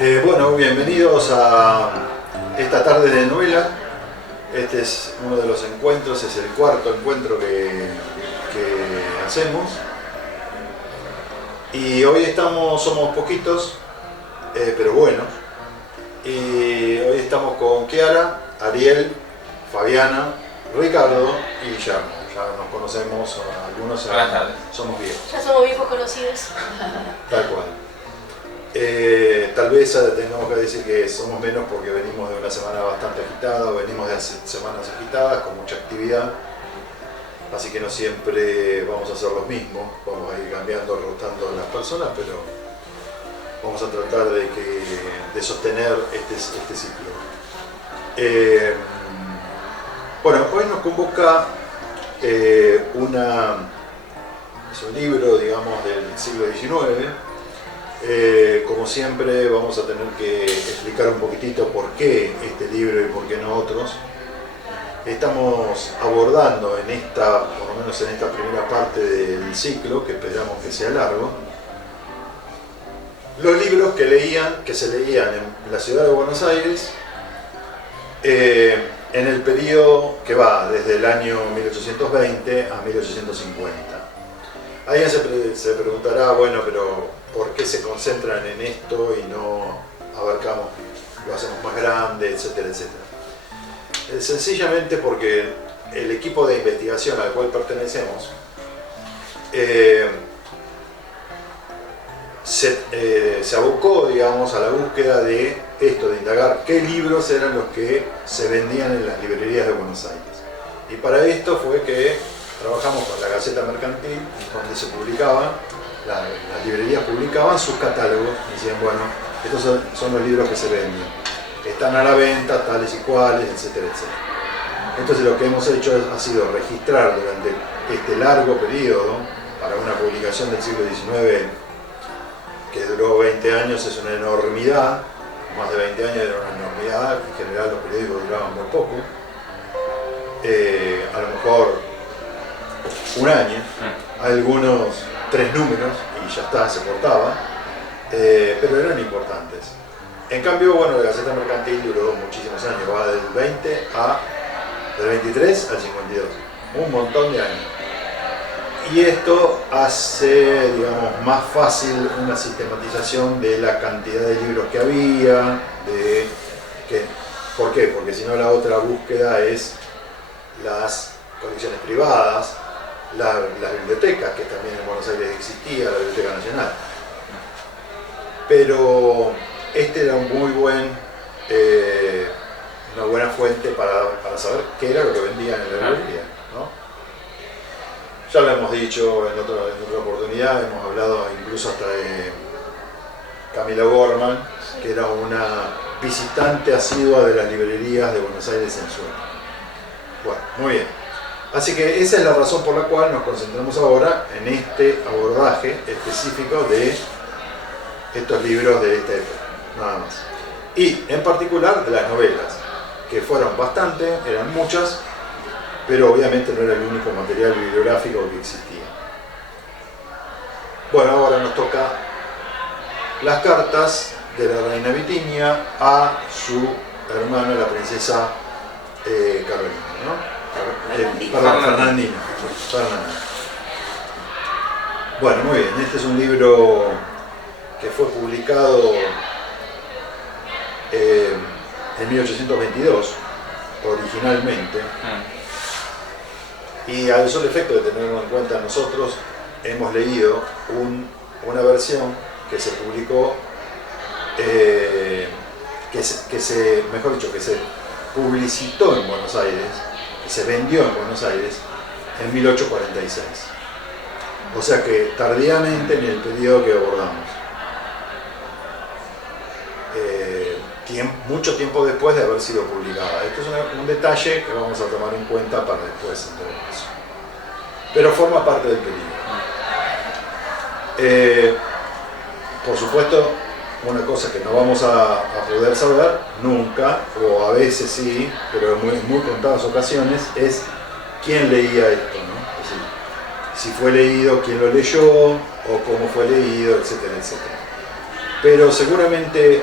Bueno, bienvenidos a esta tarde de novela. Este es uno de los encuentros, es el cuarto encuentro que hacemos. Y hoy somos poquitos, pero buenos. Y hoy estamos con Kiara, Ariel, Fabiana, Ricardo y Guillermo. Ya nos conocemos, algunos somos viejos. Ya somos viejos conocidos. Tal cual. Tal vez tengamos que decir que somos menos porque venimos de una semana bastante agitada, venimos de semanas agitadas, con mucha actividad, así que no siempre vamos a hacer los mismos, vamos a ir cambiando, rotando las personas, pero vamos a tratar de sostener este ciclo. Bueno, hoy nos convoca es un libro, digamos, del siglo XIX. Como siempre vamos a tener que explicar un poquitito por qué este libro y por qué no otros. Estamos abordando por lo menos en esta primera parte del ciclo, que esperamos que sea largo, los libros que se leían en la ciudad de Buenos Aires en el periodo que va desde el año 1820 a 1850. Alguien se preguntará, bueno, pero ¿por qué se concentran en esto y no abarcamos, lo hacemos más grande, etcétera, etcétera? Sencillamente porque el equipo de investigación al cual pertenecemos se abocó, digamos, a la búsqueda de esto, de indagar qué libros eran los que se vendían en las librerías de Buenos Aires. Y para esto fue que trabajamos con la Gaceta Mercantil, donde se publicaban, las librerías publicaban sus catálogos, decían, bueno, estos son los libros que se venden, están a la venta, tales y cuales, etcétera, etcétera. Entonces lo que hemos hecho ha sido registrar durante este largo periodo, para una publicación del siglo XIX que duró 20 años, es una enormidad, más de 20 años era una enormidad, en general los periódicos duraban muy poco, a lo mejor un año, algunos 3 números y ya está, se cortaba, pero eran importantes. En cambio, bueno, la Gaceta Mercantil duró muchísimos años, va del 23 al 52, un montón de años. Y esto hace, digamos, más fácil una sistematización de la cantidad de libros que había, ¿por qué? Porque si no la otra búsqueda es las colecciones privadas, las bibliotecas, que también en Buenos Aires existía, la Biblioteca Nacional. Pero este era una buena fuente para saber qué era lo que vendían en la librería, ¿no? Ya lo hemos dicho en otra oportunidad, hemos hablado incluso hasta de Camila Gorman, que era una visitante asidua de las librerías de Buenos Aires en su época. Bueno, muy bien. Así que esa es la razón por la cual nos concentramos ahora en este abordaje específico de estos libros de esta época, nada más. Y en particular de las novelas, que fueron bastante, eran muchas, pero obviamente no era el único material bibliográfico que existía. Bueno, ahora nos toca las cartas de la reina Vitinia a su hermana, la princesa Carolina, ¿no? Fernandina. Bueno, muy bien, este es un libro que fue publicado en 1822 originalmente, y al solo efecto de tenerlo en cuenta, nosotros hemos leído una versión que se publicó, que se publicitó en Buenos Aires, se vendió en Buenos Aires en 1846. O sea que tardíamente en el periodo que abordamos. Mucho tiempo después de haber sido publicada. Esto es un detalle que vamos a tomar en cuenta para después en todo caso. Pero forma parte del periodo. Por supuesto, una cosa que no vamos a poder saber nunca, o a veces sí, pero en muy contadas ocasiones, es quién leía esto, ¿no? Es decir, si fue leído, quién lo leyó, o cómo fue leído, etcétera, etcétera. Pero seguramente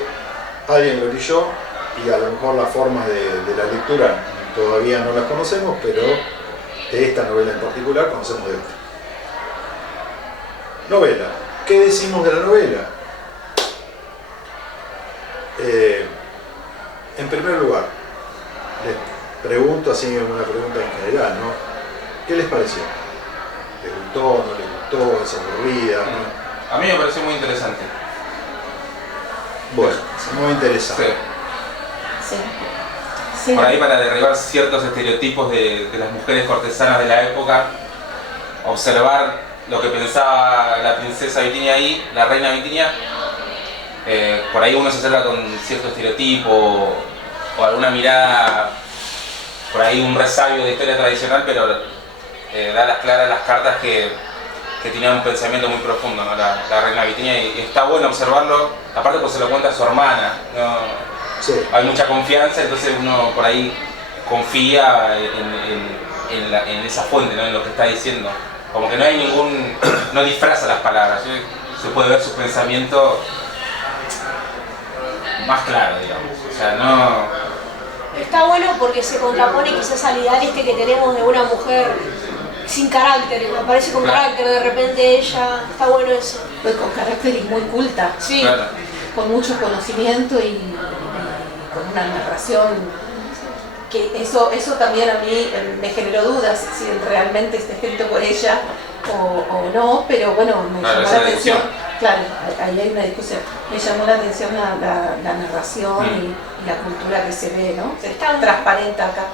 alguien lo leyó y a lo mejor las formas de la lectura todavía no las conocemos, pero de esta novela en particular conocemos de esta. Novela. ¿Qué decimos de la novela? En primer lugar, les pregunto así una pregunta en general, ¿no? ¿Qué les pareció? ¿Les gustó? ¿No les gustó? ¿Es aburrida? ¿No? A mí me pareció muy interesante. Bueno, muy interesante. Sí. Sí. Por ahí, para derribar ciertos estereotipos de las mujeres cortesanas de la época, observar lo que pensaba la princesa Bitinia ahí, la reina Bitinia, por ahí uno se acerca con cierto estereotipo o alguna mirada, por ahí un resabio de historia tradicional, pero da las claras las cartas que tenía un pensamiento muy profundo, ¿no? La reina Bitinia, y está bueno observarlo, aparte porque se lo cuenta a su hermana, ¿no? Sí. Hay mucha confianza, entonces uno por ahí confía en esa fuente, ¿no? En lo que está diciendo. Como que no hay no disfraza las palabras, ¿sí? Se puede ver su pensamiento más claro, digamos. O sea, no... Está bueno porque se contrapone quizás al ideal que tenemos de una mujer sin carácter, que aparece con carácter de repente ella, está bueno eso. Pues con carácter y muy culta, Sí. Claro. con mucho conocimiento y con una narración que eso también a mí me generó dudas si realmente está escrito por ella o no, pero bueno, me Claro, llamó esa la atención, discusión. claro, ahí hay una discusión, me llamó la atención la narración y la cultura que se ve, ¿no? Se Está- transparente acá.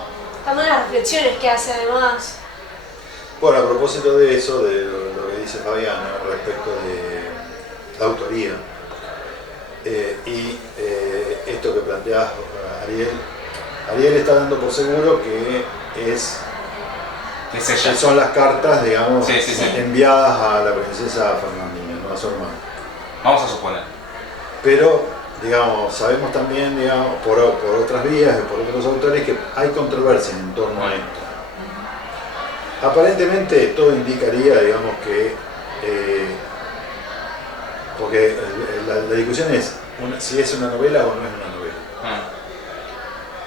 También las reflexiones que hace además. Bueno, a propósito de eso, de lo que dice Fabiana respecto de la autoría, esto que planteas, Ariel está dando por seguro que ¿Qué es ella? son las cartas, digamos, Sí, sí, sí. enviadas a la princesa Fernandina, no a su hermano. Vamos a suponer. Pero, digamos, sabemos también, digamos, por otras vías, por otros autores, que hay controversia en torno a esto. Aparentemente todo indicaría, digamos, que porque la discusión es si es una novela o no es una novela.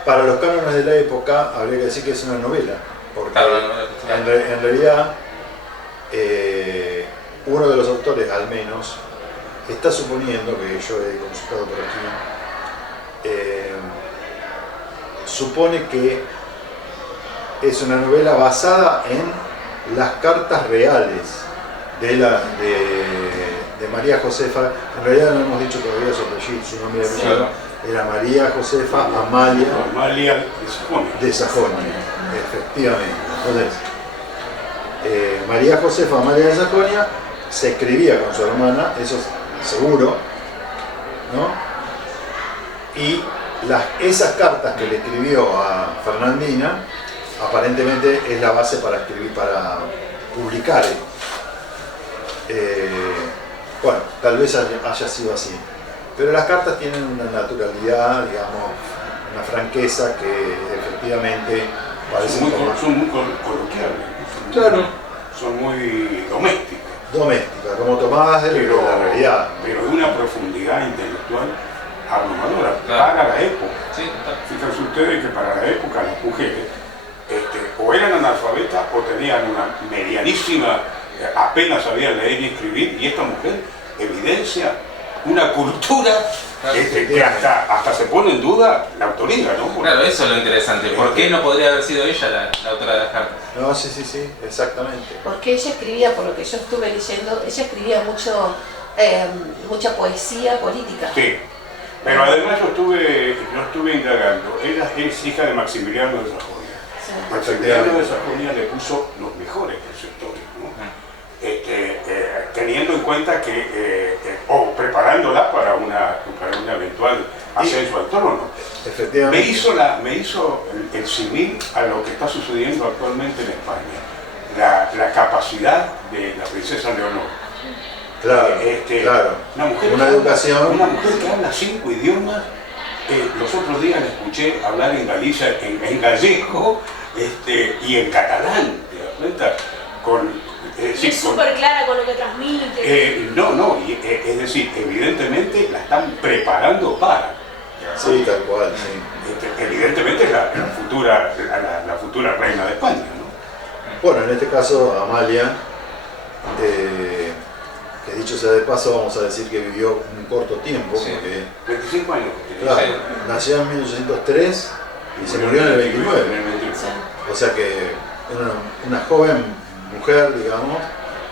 Para los cánones de la época habría que decir que es una novela, porque Claro, en realidad uno de los autores, al menos, está suponiendo, que yo he consultado por aquí, supone que es una novela basada en las cartas reales de María Josefa. En realidad no hemos dicho todavía su apellido, su nombre de apellido. Era María Josefa Amalia de Sajonia, efectivamente. Entonces, María Josefa Amalia de Sajonia se escribía con su hermana, eso es seguro, ¿no? Y esas cartas que le escribió a Fernandina, aparentemente es la base para escribir, para publicar. Bueno, tal vez haya sido así. Pero las cartas tienen una naturalidad, digamos, una franqueza que efectivamente parece son muy coloquiales. Claro. Son muy domésticas. Doméstica, como tomadas de la realidad. Pero de una profundidad intelectual abrumadora Claro. para la época. Sí, total. Fíjense ustedes que para la época las mujeres o eran analfabetas o tenían una medianísima, apenas sabían leer y escribir, y esta mujer evidencia una cultura que hasta se pone en duda la autoría, ¿no? Porque, Claro, eso es lo interesante. ¿Por qué no podría haber sido ella la autora de las cartas? No, sí, exactamente. Porque ella escribía, por lo que yo estuve leyendo, ella escribía mucha poesía política. Sí, pero además yo estuve indagando. Ella es hija de Maximiliano de Sajonia. Sí. Maximiliano de Sajonia le puso los mejores preceptores, ¿no? Teniendo en cuenta que, o preparándola para un eventual ascenso al trono. Efectivamente. Me hizo el símil a lo que está sucediendo actualmente en España. La capacidad de la princesa Leonor. Claro, claro. Una educación. Una mujer que habla 5 idiomas. Los otros días la escuché hablar en Galicia, en gallego y en catalán. ¿Te das cuenta? Es súper clara con lo que transmite. Es decir, evidentemente la están preparando para. Sí, tal cual, sí. Evidentemente es la futura reina de España, ¿no? Bueno, en este caso, Amalia, que dicho sea de paso, vamos a decir que vivió un corto tiempo, Sí. porque 25 años. claro, Sí. nació en 1803 y se murió en el 29. En el 29. Sí. O sea que era una joven mujer, digamos,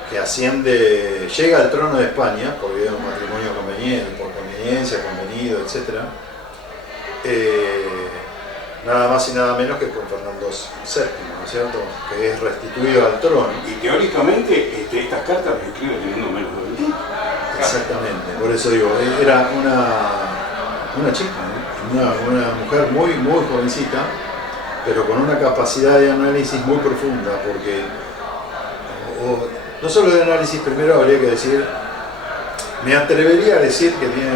que asciende, llega al trono de España por vía de un matrimonio conveniente, por conveniencia, convenido, etc. Nada más y nada menos que con Fernando VII, ¿no es cierto? Que es restituido al trono. Y teóricamente estas cartas las escribe teniendo menos de 20 años. Exactamente, por eso digo, era una chica, ¿no? una mujer muy, muy jovencita, pero con una capacidad de análisis muy profunda, porque no solo de análisis, primero habría que decir, me atrevería a decir que tiene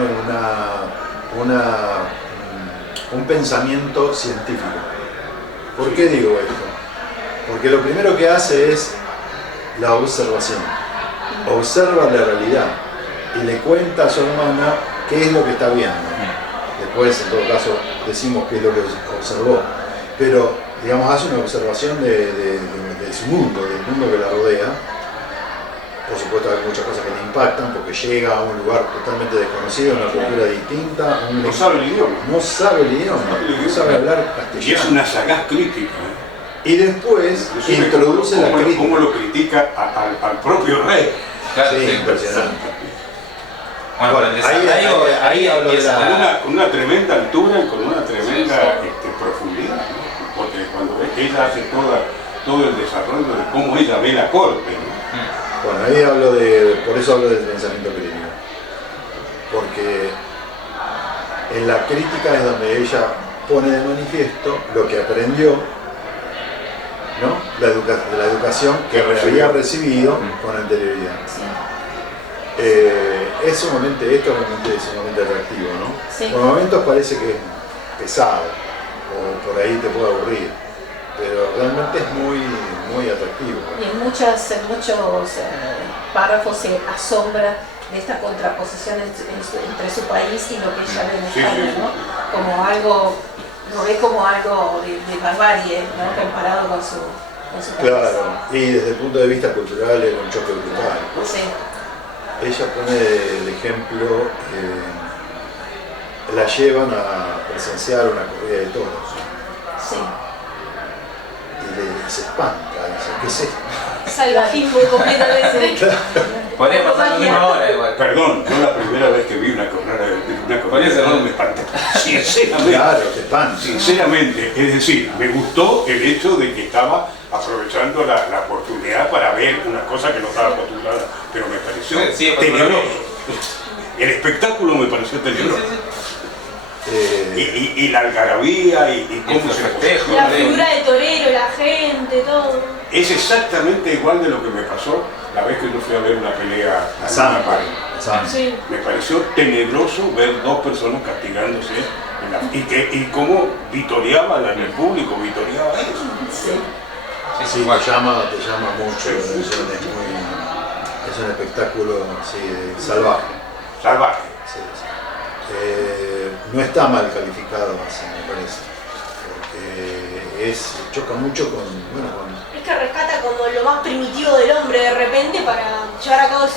un pensamiento científico. ¿Por qué digo esto? Porque lo primero que hace es la observación. Observa la realidad y le cuenta a su hermana qué es lo que está viendo. Después, en todo caso, decimos qué es lo que observó. Pero, digamos, hace una observación de su mundo, del mundo que la rodea. Por supuesto, hay muchas cosas que le impactan porque llega a un lugar totalmente desconocido, una cultura distinta. No sabe el idioma. No sabe el idioma, no sabe hablar castellano. Y es una sagaz crítica. Y después Inclusive, introduce la crítica. cómo lo critica al propio rey. Claro, Sí, sí. impresionante. Bueno, Bueno, pero el desarrollo, ahí hablo de empieza la- Con una tremenda altura y con una tremenda Sí. profundidad, ¿no? Porque cuando ella hace todo el desarrollo de cómo ella ve la corte, ¿no? Bueno, ahí por eso hablo del pensamiento crítico. Porque en la crítica es donde ella pone de manifiesto lo que aprendió, ¿no? La educación que había recibido con anterioridad. Sí. Es sumamente atractivo, ¿no? Sí. Por momentos parece que es pesado, o por ahí te puede aburrir, pero realmente es muy, muy atractivo. Y en muchos párrafos se asombra de esta contraposición entre su país y lo que ella ve en Sí, España, sí, ¿no? sí. Como algo, lo ve como algo de barbarie, ¿no? Comparado con su país. Claro, y desde el punto de vista cultural era un choque brutal. Sí, Ella pone el ejemplo, la llevan a presenciar una corrida de toros sí. y se espanta, dice, ¿qué es esto? Salvajismo completamente. podría pasar lo mismo ahora igual. Perdón, yo la primera vez que vi una Podría ser, corrida ¿no? me espanté. Sinceramente. Claro, te espanta. Sinceramente, es decir, me gustó el hecho de que estaba aprovechando la oportunidad para ver una cosa que no estaba acostumbrada, pero me pareció Sí, tenebroso. El espectáculo me pareció tenebroso. Y la algarabía y cómo los se festejos. La figura de torero, la gente, todo. Es exactamente igual de lo que me pasó la vez que yo fui a ver una pelea a San Park. Sí. Me pareció tenebroso ver dos personas castigándose y cómo vitoreaba el público, vitoreaba eso. Sí. Sí, te llama mucho la atención, es un espectáculo salvaje. Salvaje. Sí, sí. No está mal calificado así, me parece, porque choca mucho con Es que rescata como lo más primitivo del hombre de repente para llevar a cabo eso.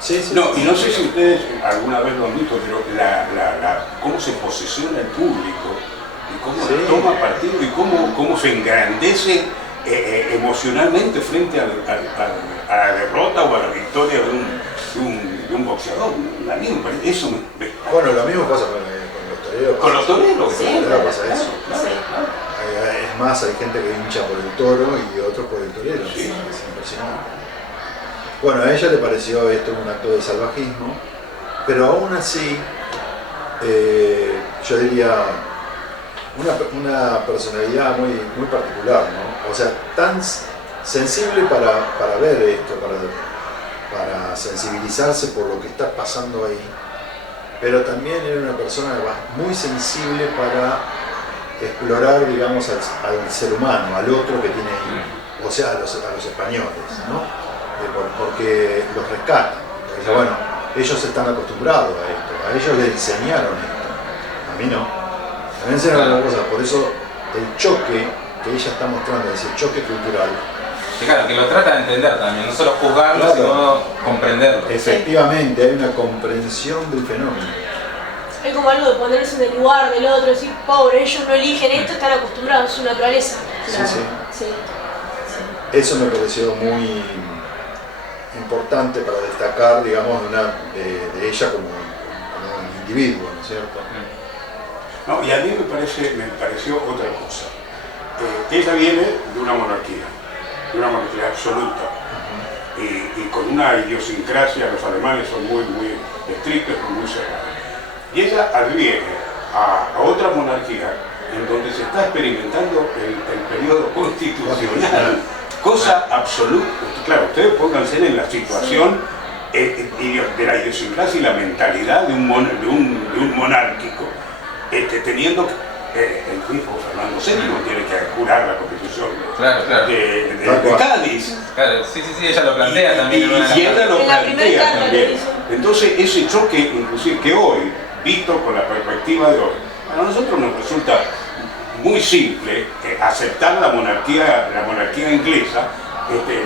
sí, sí, No, sí, y no sí. sé si ustedes alguna vez lo han visto, pero cómo se posesiona el público y cómo Sí. toma partido y cómo se engrandece emocionalmente frente a la derrota o a la victoria de un boxeador. A mí me parece, eso me... Bueno, lo mismo pasa con los toreros. Con los toreros, Sí, Con los toreros pasa claro, eso. sí. Es más, hay gente que hincha por el toro y otros por el torero. Sí. Es impresionante. Bueno, a ella le pareció esto un acto de salvajismo, pero aún así, yo diría, una personalidad muy, muy particular, ¿no? O sea, tan sensible para ver esto, para sensibilizarse por lo que está pasando ahí, pero también era una persona muy sensible para explorar, digamos, al ser humano, al otro que tiene ahí, o sea, a los españoles, ¿no? Porque los rescatan. Dice, bueno, ellos están acostumbrados a esto, a ellos les enseñaron esto, a mí no. También se nota una cosa, por eso el choque que ella está mostrando, ese choque cultural. Y claro, que lo trata de entender también, no solo juzgarlo, Claro. sino comprenderlo. Efectivamente, hay una comprensión del fenómeno. Es como algo de ponerse en el lugar del otro, decir, pobre, ellos no eligen esto, están acostumbrados a su naturaleza. Claro, Sí. sí. Eso me pareció muy importante para destacar, digamos, de ella como un individuo, ¿no es cierto? No, y a mí me pareció otra cosa. Ella viene de una monarquía absoluta, y con una idiosincrasia. Los alemanes son muy estrictos y muy cerrados. Y ella adviene a otra monarquía en donde se está experimentando el periodo constitucional, cosa absoluta. Claro, ustedes pónganse en la situación de la idiosincrasia y la mentalidad de un monárquico, teniendo el hijo Fernando VII tiene que jurar la constitución Claro. de Cádiz. Claro, sí, ella lo plantea también. en una de las Y ella lo En la primera plantea carta lo también. dice. Entonces ese choque, inclusive que hoy, visto con la perspectiva de hoy, a nosotros nos resulta muy simple aceptar la monarquía inglesa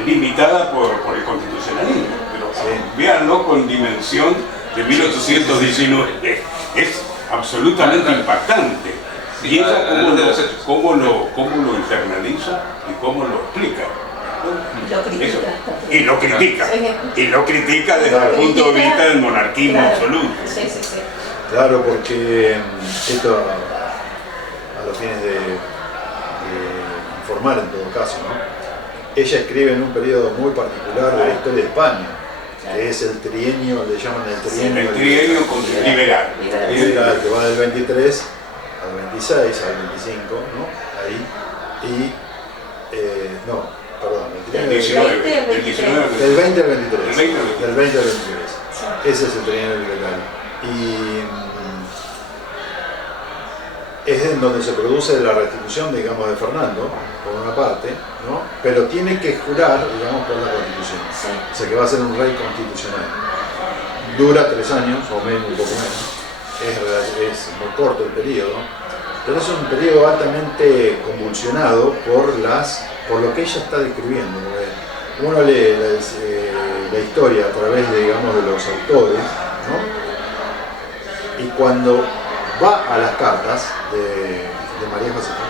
limitada por el constitucionalismo. Pero Sí. véanlo con dimensión de 1819. Es absolutamente impactante. Sí, Y ella a la luz de los hechos. cómo lo internaliza y cómo lo explica. Y lo critica. Y lo critica. Sí. Y lo critica desde el punto de vista del monarquismo Claro. absoluto. Sí. Claro, porque esto a los fines de informar en todo caso, ¿no? Ella escribe en un periodo muy particular de la historia de España, que es el trienio, le llaman el trienio, El trienio liberal. liberal, que va del 23 al 26, al 25, ¿no? Ahí. Y, no, perdón, el trienio El 19, del el 19. del 20 al 23. Del 20 al 23. Del 20 al 23. Ese es el trienio liberal. Y es en donde se produce la restitución, digamos, de Fernando, por una parte, ¿no? Pero tiene que jurar, digamos, por la Constitución. Sí. O sea que va a ser un rey constitucional. Dura 3 años, o menos, un poco menos. Es muy corto el periodo, pero es un periodo altamente convulsionado por lo que ella está describiendo. Porque uno lee la historia a través de, digamos, de los autores, ¿no? Y cuando va a las cartas de María Josefa,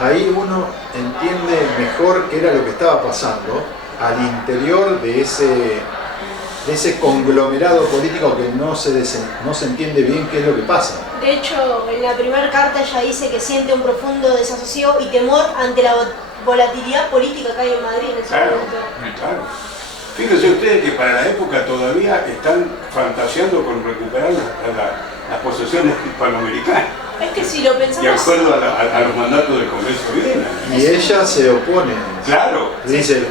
ahí uno entiende mejor qué era lo que estaba pasando al interior de ese conglomerado político que no se entiende bien qué es lo que pasa. De hecho, en la primera carta ella dice que siente un profundo desasosiego y temor ante la volatilidad política que hay en Madrid en ese Claro, momento. claro. Fíjense ustedes que para la época todavía están fantaseando con recuperar las posesiones hispanoamericanas, Es que si lo de pensamos, acuerdo a los mandatos del Congreso de Viena. Y ella se opone. Claro. Dice,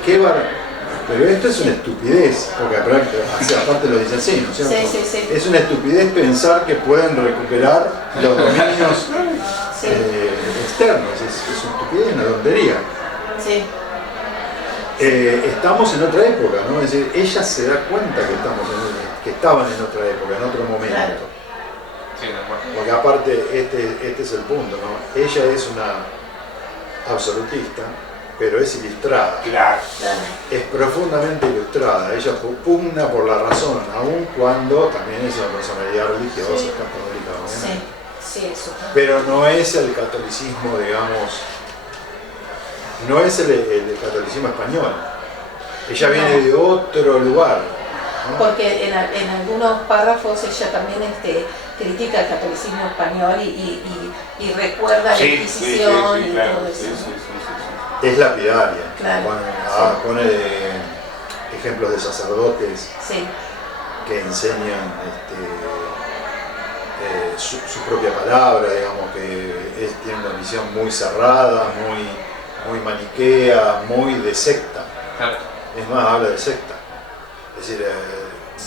pero esto es una estupidez, porque aparte lo dice así, ¿no es cierto? Sí. Es una estupidez pensar que pueden recuperar los dominios externos, es una estupidez, una tontería. Sí. Estamos en otra época, ¿no? Es decir, ella se da cuenta que estaban en otra época, en otro momento. Claro. Sí, de acuerdo. Porque aparte, este es el punto, ¿no? Ella es una absolutista, pero es ilustrada. Claro. Es profundamente ilustrada. Ella pugna por la razón, aun cuando también es una personalidad religiosa, Sí. católica, obviamente. Sí, eso. Pero no es el catolicismo, digamos, no es el catolicismo español. Ella viene de otro lugar, ¿no? Porque en algunos párrafos ella también critica el catolicismo español y recuerda la Inquisición y claro. todo eso. Sí. Es lapidaria. Claro. Pone ejemplos de sacerdotes Sí, que enseñan su propia palabra, digamos, que tiene una visión muy cerrada, muy maniquea, muy de secta. Claro. Es más, habla de secta. Es decir,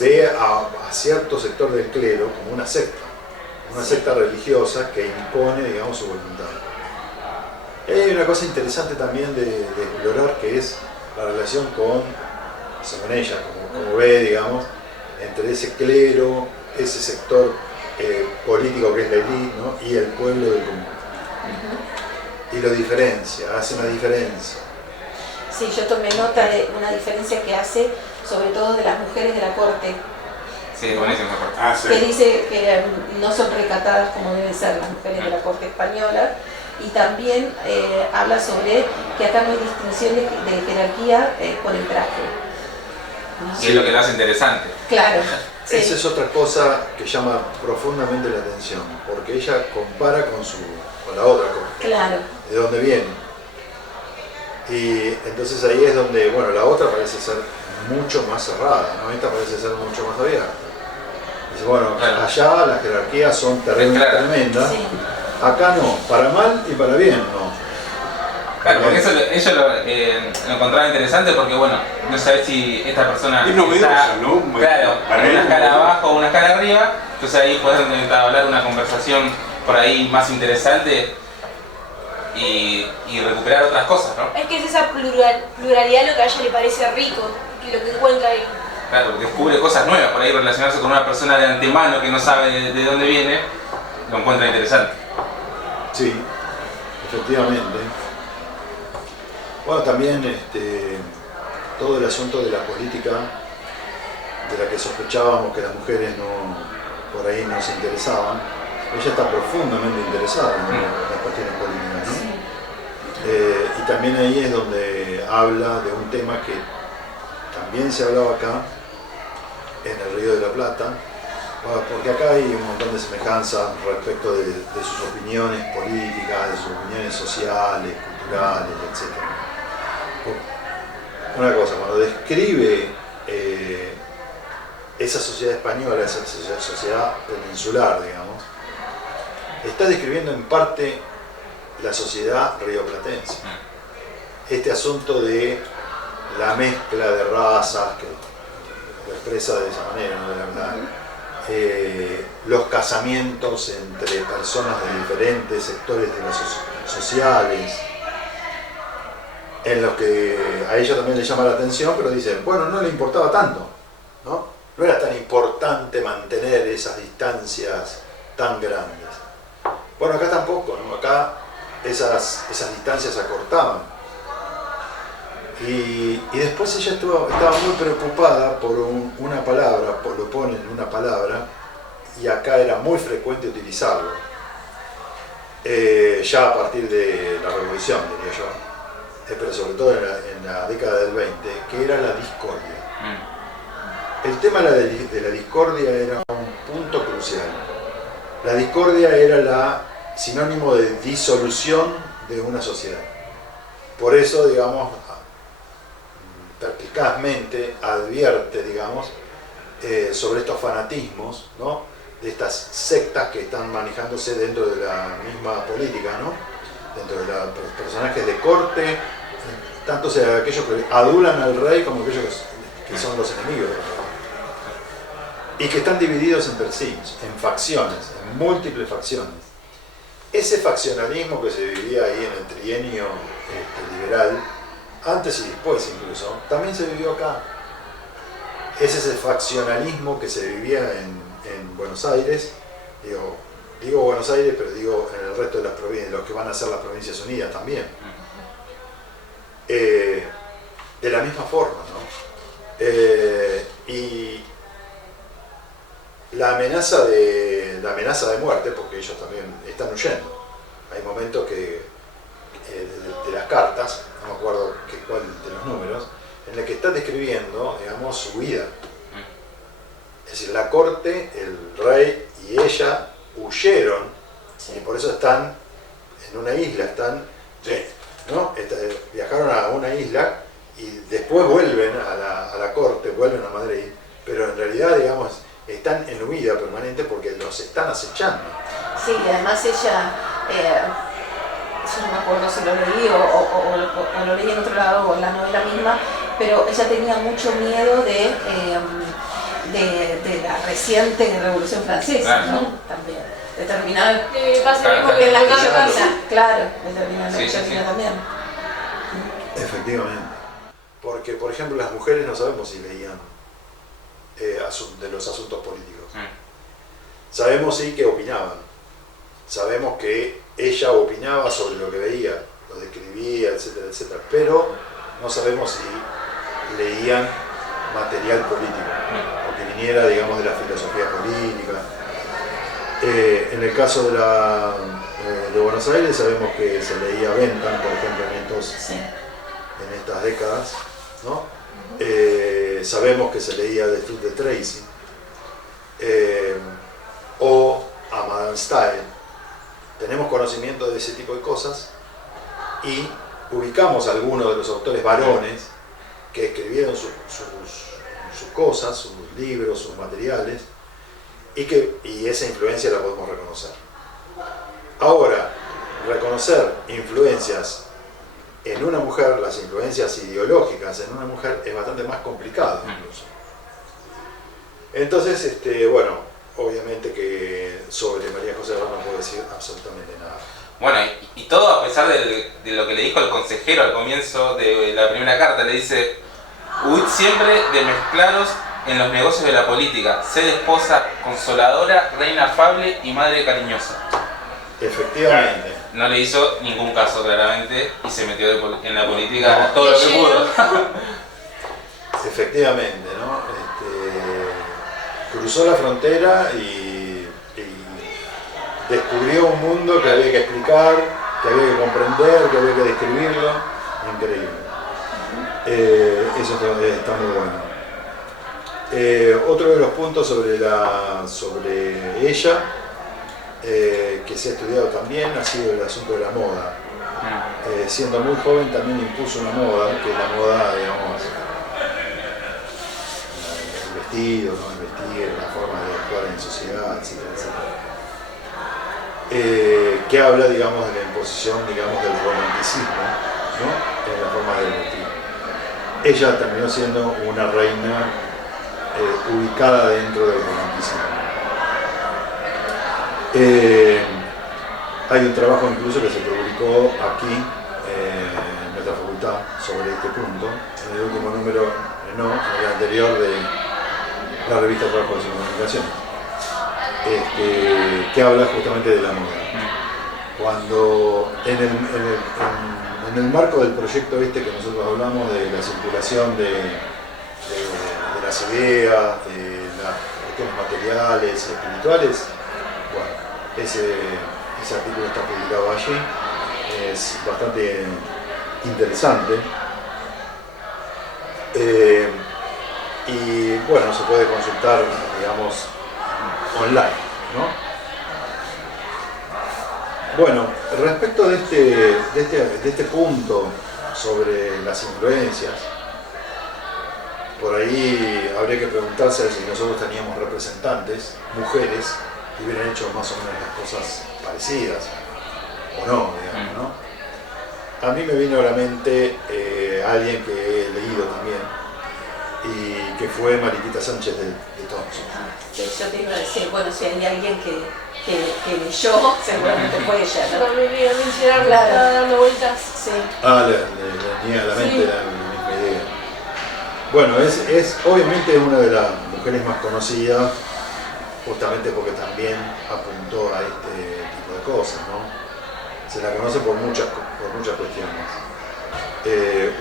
ve a cierto sector del clero como una secta religiosa que impone, digamos, su voluntad. Hay una cosa interesante también de explorar, que es la relación según ella, como ve, digamos, entre ese clero, ese sector político que es la élite, ¿no? Y el pueblo del común. Y lo diferencia, hace una diferencia. Sí, yo tomé nota de una diferencia que hace, sobre todo de las mujeres de la corte, Sí, buenísimo. Sí. que dice que no son recatadas como deben ser las mujeres de la corte española, y también habla sobre que acá no hay distinciones de jerarquía por el traje. ¿No? Y es lo que lo hace interesante. Claro. Sí. Esa es otra cosa que llama profundamente la atención, porque ella compara con la otra corte, Claro. de dónde viene. Y entonces ahí es donde, bueno, la otra parece ser mucho más cerrada, ¿no? Esta parece ser mucho más abierta. Dice, bueno, Claro. allá las jerarquías son Claro. tremendas, Sí. acá no, para mal y para bien, ¿no? Claro, porque eso lo encontraba interesante porque, bueno, no sabes si esta persona Es novedosa, ¿no? claro, Para en una él, escala ¿no? abajo o una escala arriba, entonces ahí puedes hablar una conversación por ahí más interesante y recuperar otras cosas, ¿no? Es que es esa pluralidad lo que a ella le parece rico, que lo que encuentra ahí. Claro, descubre cosas nuevas, por ahí relacionarse con una persona de antemano que no sabe de dónde viene, lo encuentra interesante. Sí, efectivamente. Bueno, también todo el asunto de la política, de la que sospechábamos que las mujeres por ahí no se interesaban, ella está profundamente interesada en las cuestiones políticas, ¿no? Y también ahí es donde habla de un tema que también se hablaba acá, en el Río de la Plata, porque acá hay un montón de semejanzas respecto de sus opiniones políticas, de sus opiniones sociales, culturales, etc. Una cosa, cuando describe esa sociedad española, esa sociedad peninsular, digamos, está describiendo en parte la sociedad rioplatense. Este asunto de la mezcla de razas, que lo expresa de esa manera, ¿no? Los casamientos entre personas de diferentes sectores de las sociales, en los que a ella también le llama la atención, pero dicen, bueno, no le importaba tanto, ¿no? No era tan importante mantener esas distancias tan grandes. Bueno, acá tampoco, ¿no? Acá esas distancias se acortaban. Y después ella estaba muy preocupada por una palabra, lo pone en una palabra, y acá era muy frecuente utilizarlo, ya a partir de la Revolución, diría yo, pero sobre todo en la década del 20, que era la discordia. El tema de la discordia era un punto crucial. La discordia era sinónimo de disolución de una sociedad. Por eso, digamos, perspicazmente advierte, digamos, sobre estos fanatismos, ¿no? De estas sectas que están manejándose dentro de la misma política, ¿no? Dentro de los personajes de corte, tanto sea aquellos que adulan al rey como aquellos que son los enemigos del rey. Y que están divididos entre sí, en facciones, en múltiples facciones. Ese faccionalismo que se vivía ahí en el trienio liberal, antes y después incluso, también se vivió acá. Es ese faccionalismo que se vivía en Buenos Aires, digo Buenos Aires, pero digo en el resto de las provincias, los que van a ser las Provincias Unidas también. De la misma forma, ¿no? Y la amenaza de muerte, porque ellos también están huyendo. Hay momentos que de las cartas, no me acuerdo cuál de los números, en el que está describiendo, digamos, su vida. Es decir, la corte, el rey y ella huyeron, y por eso están en una isla, ¿no? Viajaron a una isla y después vuelven a la corte, vuelven a Madrid, pero en realidad, digamos, están en huida permanente porque los están acechando. Sí, y además ella, yo no me acuerdo si lo leí o lo leí en otro lado o en la novela misma, pero ella tenía mucho miedo de la reciente Revolución Francesa, ¿no? También. De terminar Pasa lo mismo Claro, que en la claro. carta. claro, de terminar la Sí, sí, Argentina sí. también. Efectivamente. Porque, por ejemplo, las mujeres no sabemos si leían de los asuntos políticos. Sabemos sí que opinaban, sabemos que ella opinaba sobre lo que veía, lo describía, etcétera, etcétera, pero no sabemos si leían material político, o que viniera, digamos, de la filosofía política. En el caso de Buenos Aires sabemos que se leía Bentham, por ejemplo, en estas décadas, ¿no? Sabemos que se leía The Truth de Tracy, o a Madame Stael. Tenemos conocimiento de ese tipo de cosas y ubicamos a algunos de los autores varones que escribieron sus cosas, sus libros, sus materiales, y esa influencia la podemos reconocer. Ahora, reconocer influencias en una mujer, las influencias ideológicas en una mujer, es bastante más complicado incluso. Entonces, bueno, obviamente que sobre María José no puedo decir absolutamente nada. Bueno, y todo a pesar de lo que le dijo el consejero al comienzo de la primera carta, le dice: huid siempre de mezclaros en los negocios de la política, sed esposa consoladora, reina afable y madre cariñosa. Efectivamente. No le hizo ningún caso claramente y se metió en la política todo lo que pudo. Efectivamente, ¿no? Cruzó la frontera y descubrió un mundo que había que explicar, que había que comprender, que había que describirlo. Increíble. Eso está muy bueno. Otro de los puntos sobre ella, que se ha estudiado también, ha sido el asunto de la moda. Siendo muy joven también impuso una moda, que es la moda, digamos, el vestido, ¿no? El vestir, la forma de actuar en sociedad, etcétera, etcétera. Que habla, digamos, de la imposición, digamos, del romanticismo, ¿no? En la forma de vestir. Ella terminó siendo una reina ubicada dentro del romanticismo. Hay un trabajo incluso que se publicó aquí en nuestra facultad sobre este punto, en el último número, no, en el anterior de la revista Trabajos de Comunicación, que habla justamente de la moda. Cuando en el marco del proyecto que nosotros hablamos de la circulación de las ideas, de las cuestiones materiales, espirituales, bueno, ese artículo está publicado allí, es bastante interesante, y bueno, se puede consultar, digamos, online, ¿no? Bueno, respecto de este punto sobre las influencias, por ahí habría que preguntarse si nosotros teníamos representantes, mujeres, que hubieran hecho más o menos las cosas parecidas, o no, digamos, ¿no? A mí me vino a la mente alguien que he leído también, y que fue Mariquita Sánchez de Thompson. Yo te iba a decir, bueno, si hay alguien que leyó, seguramente fue ella, Yo ¿no? también iba a mencionar, Claro. estaba dando vueltas. Sí. Le venía a la mente la misma idea. Bueno, es obviamente una de las mujeres más conocidas, justamente porque también apuntó a este tipo de cosas, ¿no? Se la conoce por muchas cuestiones.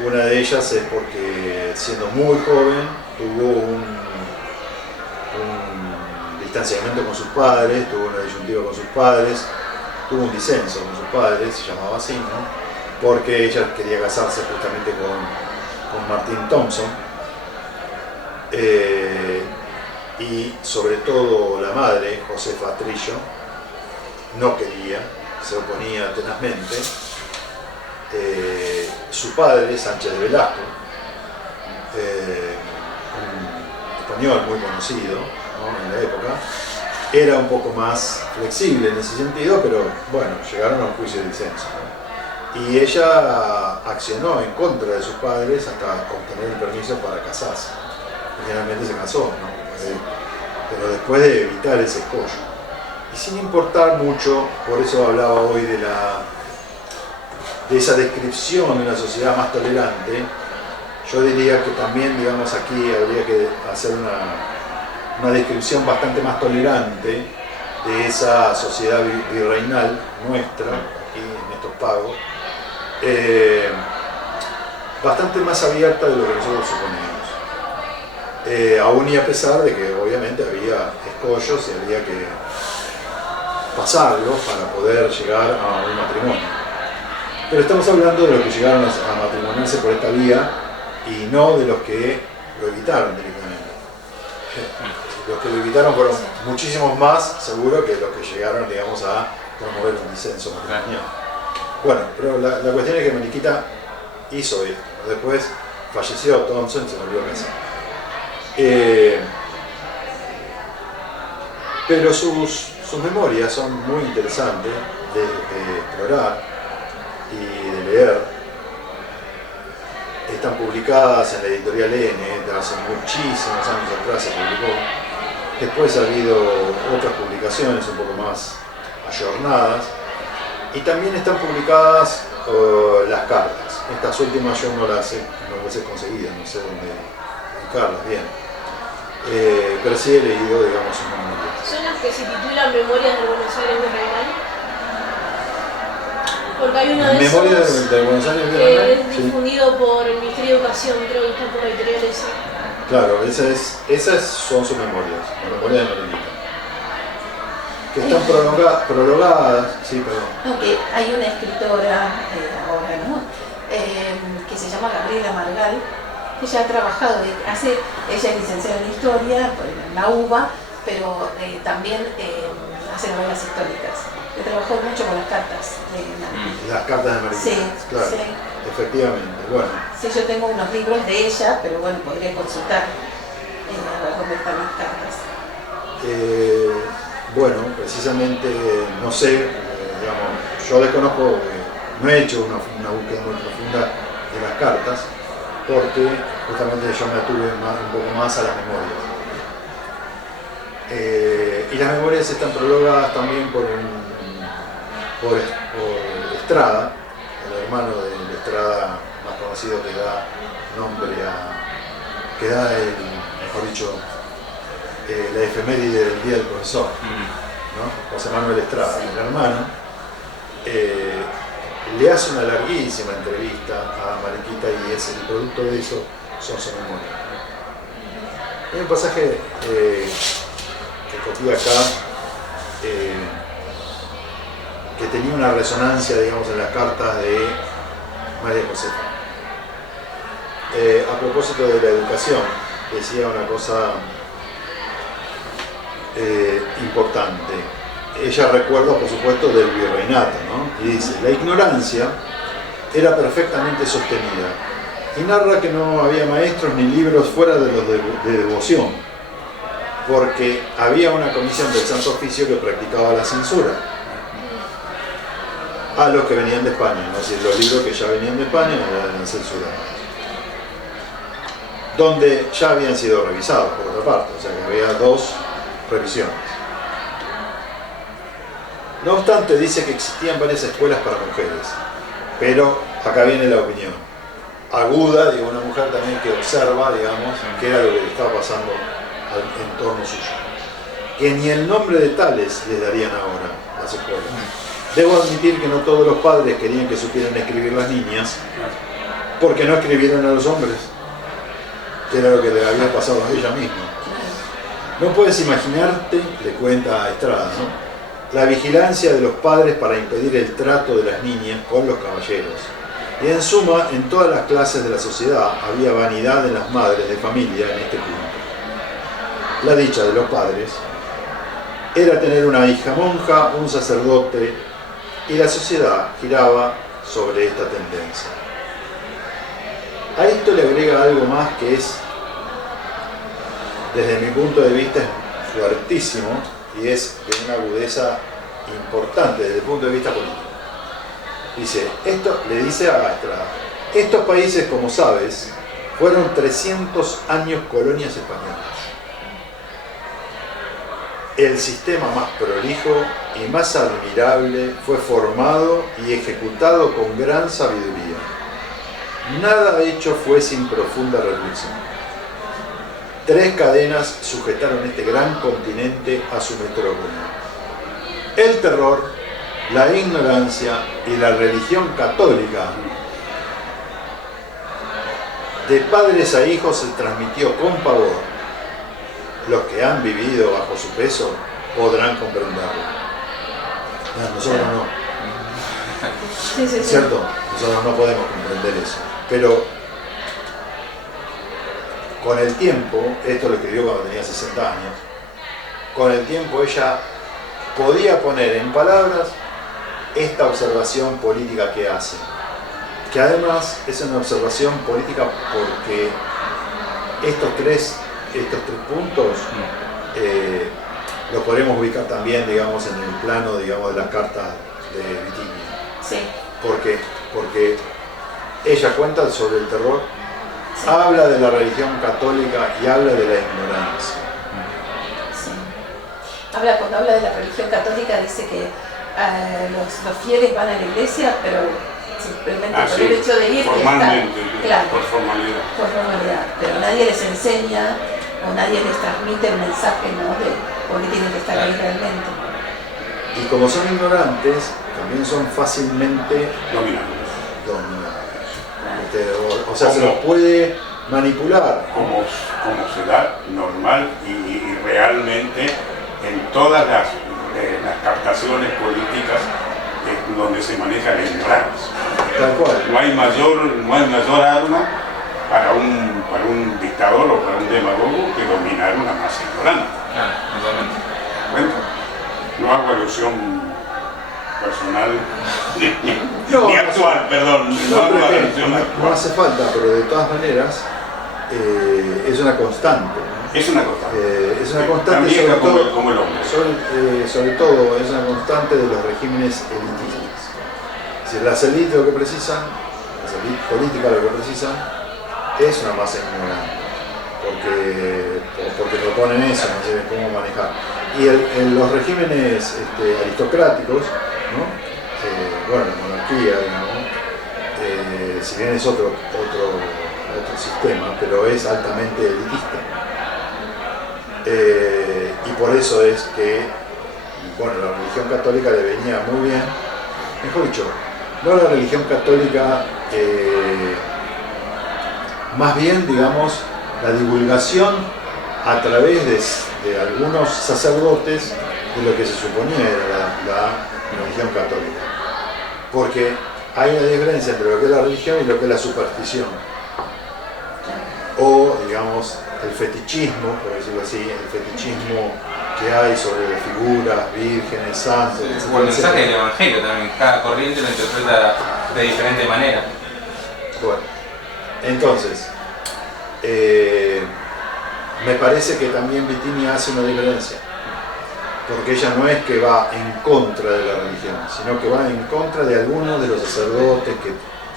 Una de ellas es porque, siendo muy joven, tuvo un distanciamiento con sus padres, tuvo una disyuntiva con sus padres, tuvo un disenso con sus padres, se llamaba así, ¿no? Porque ella quería casarse justamente con Martin Thompson, y sobre todo la madre, Josefa Trillo, no quería, se oponía tenazmente. Su padre, Sánchez de Velasco, un español muy conocido, ¿no? En la época, era un poco más flexible en ese sentido, pero bueno, llegaron a un juicio de disenso, ¿no? Y ella accionó en contra de sus padres hasta obtener el permiso para casarse. Finalmente se casó, ¿no? Pero después de evitar ese escollo. Y sin importar mucho, por eso hablaba hoy de esa descripción de una sociedad más tolerante, yo diría que también, digamos, aquí habría que hacer una descripción bastante más tolerante de esa sociedad virreinal nuestra, aquí en estos pagos, bastante más abierta de lo que nosotros suponíamos. Aún y a pesar de que obviamente había escollos y había que pasarlos para poder llegar a un matrimonio. Pero estamos hablando de los que llegaron a matrimoniarse por esta vía y no de los que lo evitaron directamente. Los que lo evitaron fueron muchísimos más, seguro, que los que llegaron, digamos, a promover un disenso matrimonial. Bueno, pero la cuestión es que Mariquita hizo esto. Después falleció Thompson y se volvió a casar. Pero sus memorias son muy interesantes de explorar y de leer. Están publicadas en la editorial N, de hace muchísimos años atrás se publicó. Después ha habido otras publicaciones un poco más ayornadas. Y también están publicadas las cartas. Estas últimas yo no las he conseguido, no sé dónde buscarlas bien. Pero sí he leído, digamos, sus memorias. ¿Son las que se titulan Memorias de Buenos Aires Virreinal? Porque hay uno de Memorias esos de Buenos Aires que Virreinal, es sí. difundido por el Ministerio de Educación, creo que está por la editorial esa. Claro, esas son sus memorias, las memorias de Mariquita. Que están prologadas, sí, perdón. No, que hay una escritora ahora, ¿no? Que se llama Gabriela Margal, que ella ha trabajado, ella es licenciada en Historia en la UBA, pero también hace novelas históricas. Trabajó mucho con las cartas de Mariquita. Las cartas de Mariquita, Sí, claro, sí. efectivamente. Bueno, Sí, yo tengo unos libros de ella, pero bueno, podría consultar a ver dónde están las cartas. bueno, precisamente, no sé, digamos, yo desconozco, no he hecho una búsqueda muy profunda de las cartas, porque justamente yo me atuve un poco más a las memorias. Y las memorias están prologadas también por Estrada, el hermano de Estrada más conocido que da nombre que da mejor dicho, la efeméride del Día del Profesor, ¿no? José Manuel Estrada, el hermano, le hace una larguísima entrevista a Mariquita y el producto de eso son sus memorias. Hay un pasaje que copié acá, que tenía una resonancia, digamos, en las cartas de María Josefa. A propósito de la educación, decía una cosa importante. Ella recuerda, por supuesto, del virreinato, ¿no? Y dice, la ignorancia era perfectamente sostenida. Y narra que no había maestros ni libros fuera de los de devoción, porque había una comisión del Santo Oficio que practicaba la censura a los que venían de España, ¿no? Es decir, los libros que ya venían de España eran censurados, donde ya habían sido revisados por otra parte, o sea que había 2 revisiones. No obstante, dice que existían varias escuelas para mujeres, pero acá viene la opinión aguda de una mujer también que observa, digamos, qué era lo que le estaba pasando al entorno suyo, que ni el nombre de tales les darían ahora las escuelas. Debo admitir que no todos los padres querían que supieran escribir las niñas, porque no escribieron a los hombres, que era lo que le había pasado a ella misma. No puedes imaginarte, le cuenta a Estrada, ¿no?, la vigilancia de los padres para impedir el trato de las niñas con los caballeros. Y en suma, en todas las clases de la sociedad había vanidad en las madres de familia en este punto. La dicha de los padres era tener una hija monja, un sacerdote, y la sociedad giraba sobre esta tendencia. A esto le agrega algo más que es, desde mi punto de vista, fuertísimo y es de una agudeza importante desde el punto de vista político. Dice, esto le dice a Estrada, estos países, como sabes, fueron 300 años colonias españolas. El sistema más prolijo y más admirable fue formado y ejecutado con gran sabiduría. Nada hecho fue sin profunda reflexión. 3 cadenas sujetaron este gran continente a su metrópoli. el terror, la ignorancia y la religión católica de padres a hijos se transmitió con pavor. Los que han vivido bajo su peso podrán comprenderlo. No, nosotros no. Sí, sí, sí. ¿Cierto? Nosotros no podemos comprender eso. Pero con el tiempo, esto lo escribió cuando tenía 60 años, con el tiempo ella podía poner en palabras esta observación política que hace. Que además es una observación política porque estos tres puntos los podemos ubicar también, digamos, en el plano, digamos, de las cartas de Bitinia. Sí. ¿Por qué? Porque ella cuenta sobre el terror, sí, habla de la religión católica y habla de la ignorancia. Sí. Cuando habla de la religión católica dice que los fieles van a la iglesia, pero simplemente por el hecho de ir, formalmente, claro, por formalidad. Por formalidad, pero nadie les enseña o nadie les transmite el mensaje, ¿no?, de por qué tienen que estar ahí realmente. Y como son ignorantes, también son fácilmente Dominables. O sea, se los puede manipular. Como se da normal y realmente en todas las captaciones políticas donde se maneja la ignorancia. Tal cual. No hay mayor arma para un dictador o para un demagogo que dominar una masa ignorante. Totalmente. Bueno, no hago alusión personal ni actual, perdón. No hago alusión No actual. hace falta, pero de todas maneras es una constante, ¿no? Es una constante. Es una constante, También sobre como todo, el hombre. sobre todo es una constante de los regímenes elitistas. Es decir, las élites lo que precisan, las élites políticas lo que precisan es una masa ignorante, porque proponen eso, no saben cómo manejar. Y en los regímenes aristocráticos, ¿no? Bueno, la monarquía, digamos, si bien es otro sistema, pero es altamente elitista. Y por eso es que, bueno, la religión católica le venía muy bien, mejor dicho, no la religión católica, más bien, digamos, la divulgación a través de algunos sacerdotes de lo que se suponía era la religión católica. Porque hay una diferencia entre lo que es la religión y lo que es la superstición. O, digamos, el fetichismo, por decirlo así, el fetichismo que hay sobre las figuras, vírgenes, santos, O el mensaje del Evangelio también, cada corriente lo interpreta de diferente manera. Bueno, entonces, me parece que también Bitinia hace una diferencia, porque ella no es que va en contra de la religión, sino que va en contra de algunos de los sacerdotes que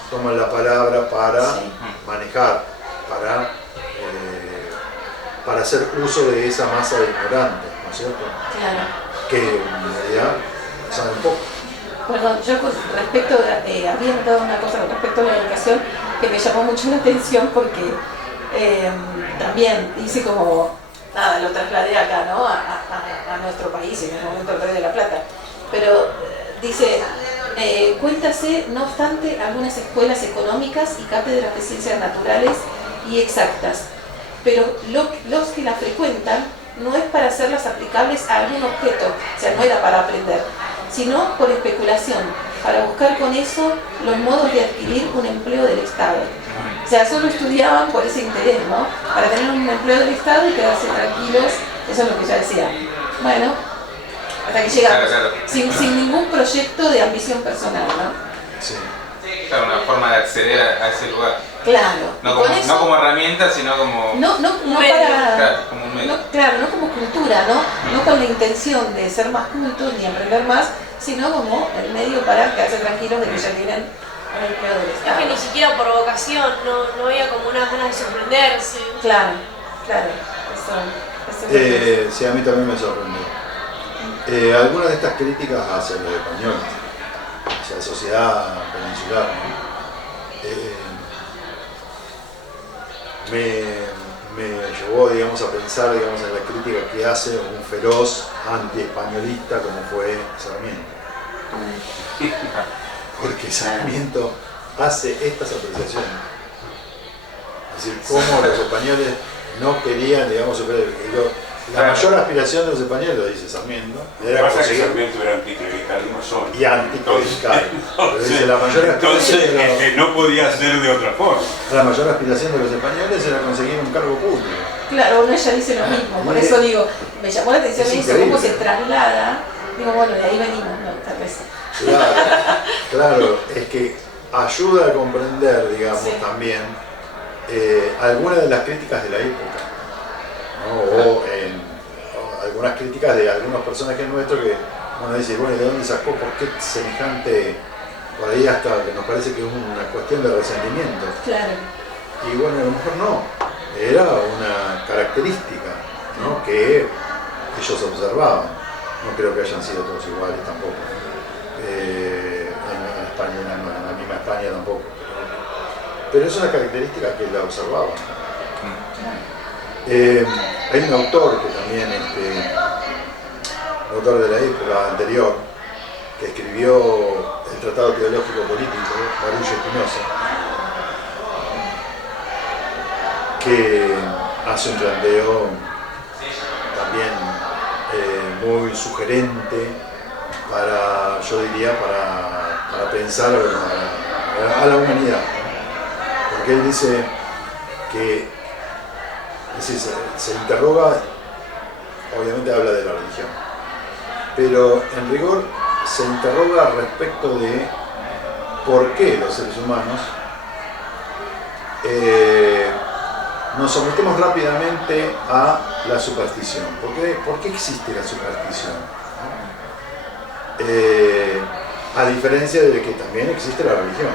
toman la palabra para manejar, para hacer uso de esa masa de ignorantes, ¿no es cierto? Claro. Que en realidad saben poco. Perdón, yo con respecto, había notado una cosa con respecto a la educación que me llamó mucho la atención porque también hice como, nada, lo trasladé acá, ¿no? A nuestro país, en el momento del Río de la Plata. Pero dice, cuéntase, no obstante, algunas escuelas económicas y cátedras de ciencias naturales y exactas, pero los que las frecuentan no es para hacerlas aplicables a algún objeto, o sea, no era para aprender, sino por especulación, para buscar con eso los modos de adquirir un empleo del Estado. O sea, solo estudiaban por ese interés, ¿no? Para tener un empleo del Estado y quedarse tranquilos, eso es lo que ella decía. Bueno, hasta que llegamos, Claro. sin ningún proyecto de ambición personal, ¿no? Sí. Claro, una forma de acceder a ese lugar. Claro. No Con como, eso, no como herramienta, sino como... no medio. para... Claro, como un medio. No, claro, no como cultura, ¿no? No con la intención de ser más cultos ni aprender más, sino como el medio para quedarse tranquilos de que ya tienen un empleo del Es Estado. que ni siquiera por vocación, no había como unas ganas de sorprenderse. Claro. Eso es lo que Sí, a mí también me sorprendió. Algunas de estas críticas hacia los españoles, hacia la sociedad peninsular, ¿no? me llevó, digamos, a pensar, digamos, en la crítica que hace un feroz anti-españolista como fue Sarmiento. Porque Sarmiento hace estas apreciaciones. Es decir, cómo los españoles no querían, digamos, la mayor aspiración de los españoles, lo dice Sarmiento, era pasa que conseguir... Sarmiento era anticlerical y masón. Y anticlerical. Entonces, La mayor aspiración no podía ser de otra forma. la mayor aspiración de los españoles era conseguir un cargo público. Claro, bueno, ella dice lo mismo, por eso digo, me llamó la atención Es eso, increíble. cómo se traslada. Digo, bueno, de ahí venimos, ¿no? Tal vez. Claro, es que ayuda a comprender, digamos, Sí. también algunas de las críticas de la época, ¿no? O algunas críticas de algunos personajes nuestros que uno dice, bueno, ¿de dónde sacó? ¿Por qué semejante? Por ahí hasta que nos parece que es una cuestión de resentimiento. Claro. Y bueno, a lo mejor no, era una característica, ¿no? Que ellos observaban. No creo que hayan sido todos iguales tampoco. En España, en la misma España tampoco. Pero es una característica que la observaban. Hay un autor que también, autor de la época anterior, que escribió el Tratado Teológico Político, Baruch Spinoza, que hace un planteo también muy sugerente para, yo diría, para pensar a la humanidad, ¿no? Porque él dice que es decir, se interroga, obviamente habla de la religión, pero en rigor se interroga respecto de por qué los seres humanos nos sometemos rápidamente a la superstición. ¿Por qué existe la superstición? A diferencia de que también existe la religión.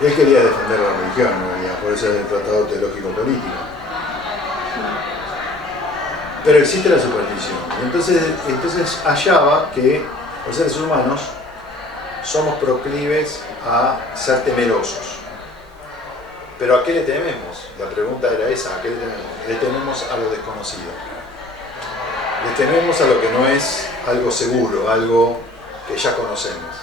Él quería defender la religión, en realidad, por eso es el Tratado Teológico Político. Pero existe la superstición. Entonces hallaba que los seres humanos somos proclives a ser temerosos. ¿Pero a qué le tememos? La pregunta era esa, ¿a qué le tememos? Le tememos a lo desconocido. Le tememos a lo que no es algo seguro, algo que ya conocemos.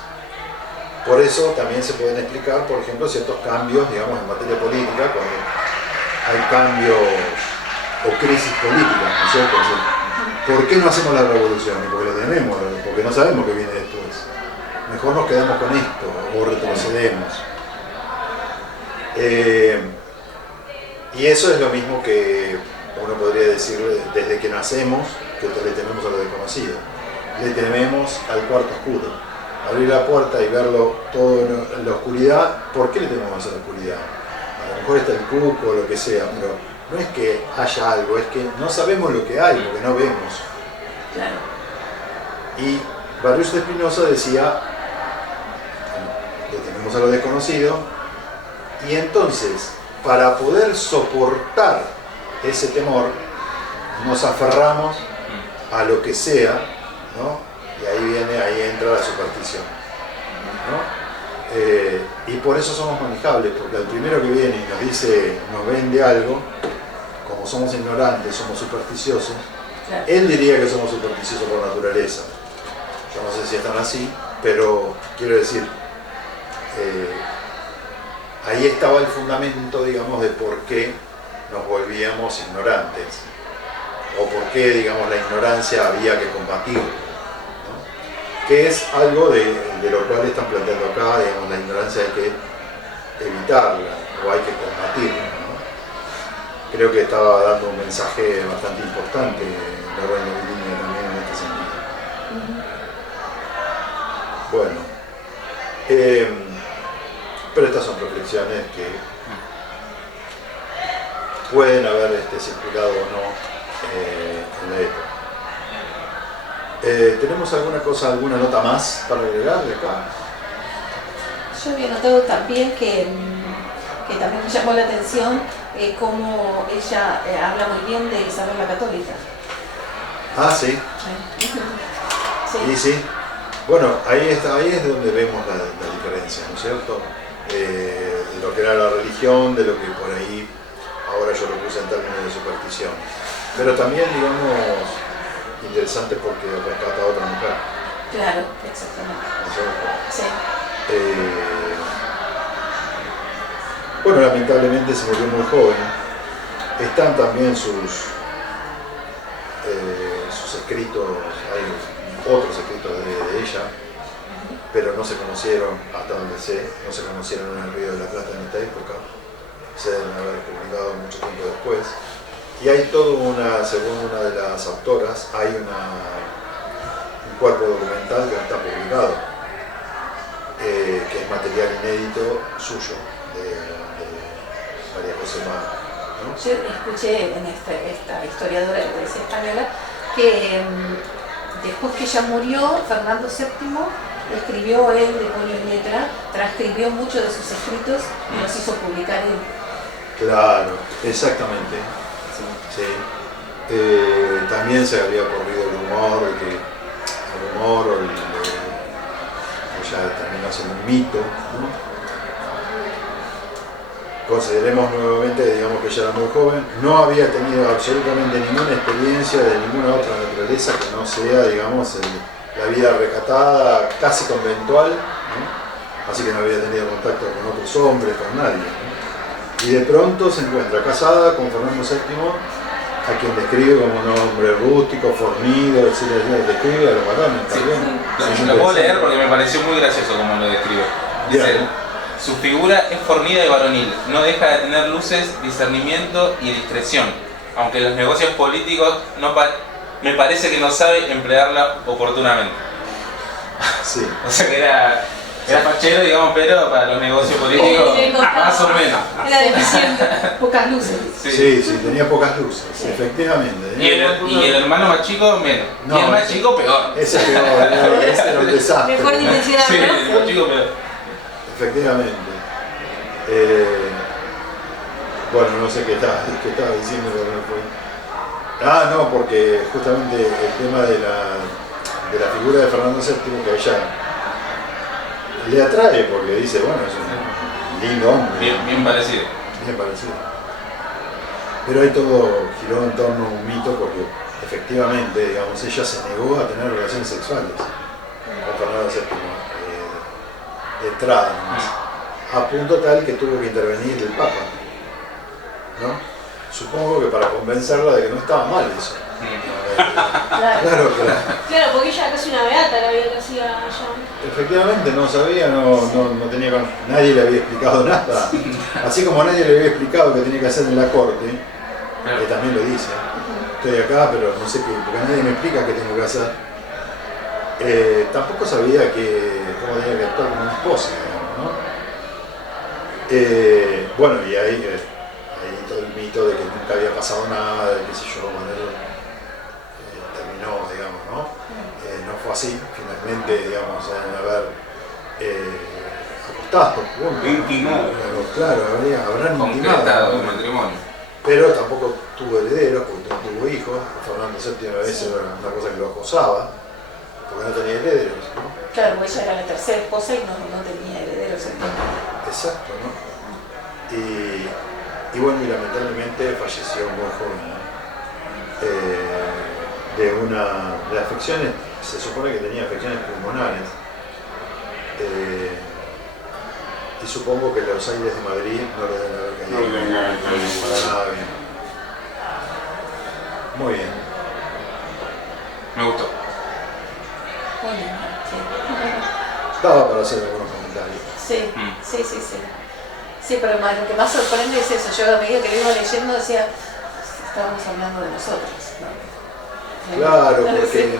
Por eso también se pueden explicar, por ejemplo, ciertos cambios, digamos, en materia política, cuando hay cambios o crisis políticas, ¿no es cierto? Es decir, ¿por qué no hacemos la revolución? Porque le tememos, porque no sabemos qué viene después. Mejor nos quedamos con esto o retrocedemos. Y eso es lo mismo que uno podría decir desde que nacemos, que le tememos a lo desconocido. Le tememos al cuarto oscuro. Abrir la puerta y verlo todo en la oscuridad. ¿Por qué le tememos a la oscuridad? A lo mejor está el cuco o lo que sea, pero no es que haya algo, es que no sabemos lo que hay, porque no vemos. Claro. Y Baruch de Spinoza decía, le tememos a lo desconocido, y entonces, para poder soportar ese temor, nos aferramos a lo que sea, ¿no? Y ahí entra la superstición, ¿no? Y por eso somos manejables, porque el primero que viene y nos dice, nos vende algo, como somos ignorantes, somos supersticiosos, Claro. él diría que somos supersticiosos por naturaleza. Yo no sé si están así, pero quiero decir, ahí estaba el fundamento, digamos, de por qué nos volvíamos ignorantes, o por qué, digamos, la ignorancia había que combatir, ¿no? Que es algo de lo cual están planteando acá, digamos, la ignorancia hay que evitarla, o hay que combatirla, ¿no? Creo que estaba dando un mensaje bastante importante la reina Virginia también en este sentido. Bueno, pero estas son reflexiones que pueden haber circulado o no en la época. ¿Tenemos alguna nota más para agregar de acá? Yo había notado también que también me llamó la atención cómo ella habla muy bien de Isabel la Católica. Ah, sí. Sí. Y sí. Bueno, ahí es donde vemos la diferencia, ¿no es cierto? De lo que era la religión, de lo que por ahí ahora ahora yo lo puse en términos de superstición. Pero también, digamos, interesante porque rescata a otra mujer. Claro, exactamente. ¿No es cierto? Sí. Bueno, lamentablemente se murió muy joven. Están también sus escritos, hay otros escritos de ella, pero no se conocieron, hasta donde sé, no se conocieron en el Río de la Plata en esta época. Se deben haber publicado mucho tiempo después. Y hay según una de las autoras, hay un cuerpo documental que no está publicado, que es material inédito suyo, de María José Mar, ¿no? Yo escuché en esta historiadora que decía española que después que ella murió, Fernando VII escribió él de puño y letra, transcribió muchos de sus escritos y los hizo publicar él. Claro, exactamente. Sí. También se había corrido el rumor de que ya terminó siendo un mito, ¿no? Consideremos nuevamente, digamos que ella era muy joven, no había tenido absolutamente ninguna experiencia de ninguna otra naturaleza que no sea, digamos, la vida recatada, casi conventual, ¿no? Así que no había tenido contacto con otros hombres, con nadie, ¿no? Y de pronto se encuentra casada con Fernando VII, a quien describe como un hombre rústico, fornido, etcétera, describe a los varones también. Sí, lo puedo leer porque me pareció muy gracioso como lo describe. Dice, su figura es fornida y varonil, no deja de tener luces, discernimiento y discreción, aunque en los negocios políticos me parece que no sabe emplearla oportunamente. Sí. O sea que era fachero, digamos, pero para los negocios políticos más o menos. Era deficiente. Pocas luces. Sí, tenía pocas luces, efectivamente. Y el hermano más chico, menos. No, y el más chico, peor. Ese era un desastre. Mejor dimensionado, Sí, ¿no? el más chico, peor. Efectivamente. Bueno, no sé qué estaba diciendo, pero no fue. No, porque justamente el tema de la figura de Fernando VII, que a ella le atrae, porque dice, bueno, es un lindo hombre. Bien parecido. Bien parecido. Pero hay todo giró en torno a un mito, porque efectivamente, digamos, ella se negó a tener relaciones sexuales con Fernando VII, de entrada nomás, a punto tal que tuvo que intervenir el Papa, ¿no? Supongo que para convencerla de que no estaba mal eso. Claro. Claro, porque ella casi una beata la vida que hacía allá. Efectivamente, no sabía, no tenía nadie le había explicado nada. Así como nadie le había explicado que tenía que hacer en la corte, que también lo dice. Estoy acá, pero no sé qué, porque nadie me explica qué tengo que hacer. Tampoco sabía cómo tenía que actuar como una esposa, ¿no? Bueno, y ahí todo el mito de que nunca había pasado nada, de qué sé yo, bueno, terminó, digamos, ¿no? No fue así, finalmente, digamos, haber acostado. Intimado. Claro, habrán Concretado el intimado. matrimonio. Pero tampoco tuvo herederos, porque no tuvo hijos. Fernando VII a veces era una cosa que lo acosaba, porque no tenía herederos, ¿no? Claro, ella era la tercera esposa y no tenía herederos. Exacto, ¿no? Y bueno, y lamentablemente falleció muy joven, ¿no? De afecciones, se supone que tenía afecciones pulmonares, y supongo que los aires de Madrid no le deben haber caído. No le deben haber caído. Para nada bien. Muy bien. Me gustó. Muy bien, Daba para hacer algunos comentarios. sí. Sí, pero lo que más sorprende es eso. Yo a medida que lo iba leyendo decía, estábamos hablando de nosotros, ¿no? Claro, Sí. porque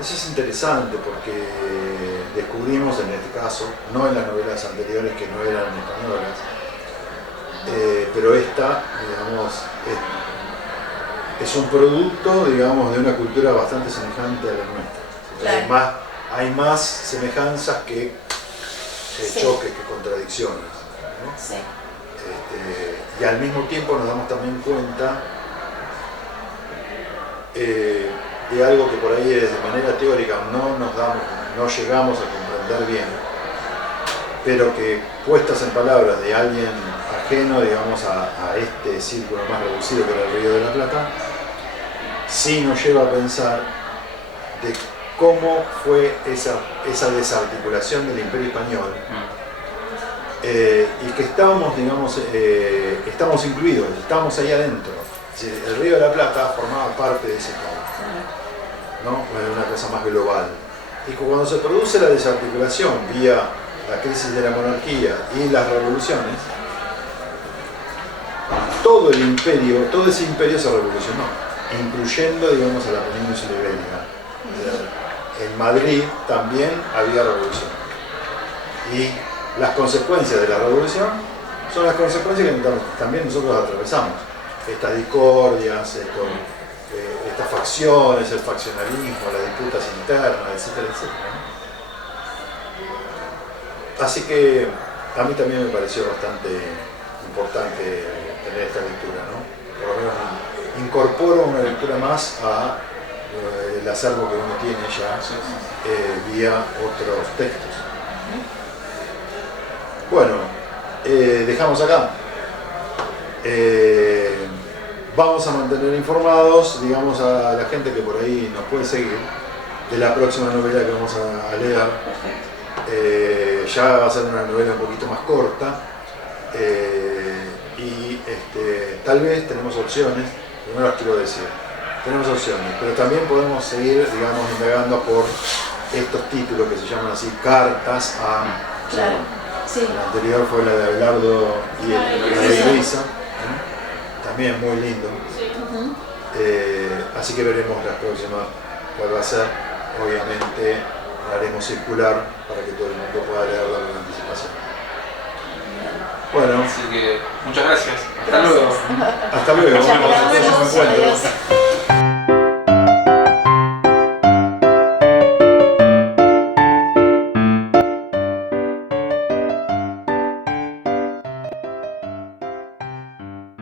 eso es interesante, porque descubrimos en este caso, no en las novelas anteriores que no eran españolas, pero esta, digamos, es un producto, digamos, de una cultura bastante semejante a la nuestra. Claro. Hay más semejanzas que Sí. choques, que contradicciones, ¿no? Sí. Y al mismo tiempo nos damos también cuenta de algo que por ahí de manera teórica no llegamos a comprender bien, pero que puestas en palabras de alguien ajeno, digamos, a este círculo más reducido que era el Río de la Plata, sí nos lleva a pensar de cómo fue esa desarticulación del Imperio Español, y que estábamos, digamos, estamos incluidos, estamos ahí adentro. Es decir, el Río de la Plata formaba parte de ese todo, ¿no? Una cosa más global. Y cuando se produce la desarticulación vía la crisis de la monarquía y las revoluciones, todo el imperio, todo ese imperio se revolucionó, incluyendo, digamos, a la península ibérica. En Madrid también había revolución. Y las consecuencias de la revolución son las consecuencias que también nosotros atravesamos. Estas discordias, estas facciones, el faccionalismo, las disputas internas, etcétera, etcétera. Así que a mí también me pareció bastante importante tener esta lectura, ¿no? Por lo menos incorporo una lectura más a el acervo que uno tiene ya vía otros textos. Bueno, dejamos acá. Vamos a mantener informados, digamos, a la gente que por ahí nos puede seguir de la próxima novela que vamos a leer. Ya va a ser una novela un poquito más corta, y tal vez tenemos opciones, no las quiero decir, tenemos opciones, pero también podemos seguir, digamos, indagando por estos títulos que se llaman así, cartas a... Claro, sí. La anterior fue la de Abelardo y la de Luisa, también muy lindo. Así que veremos las próximas cuál va a ser. Obviamente la haremos circular para que todo el mundo pueda leerla con anticipación. Bueno, Así que muchas gracias. Gracias. hasta luego. Hasta Nos vemos en el próximo luego. encuentro. Adiós.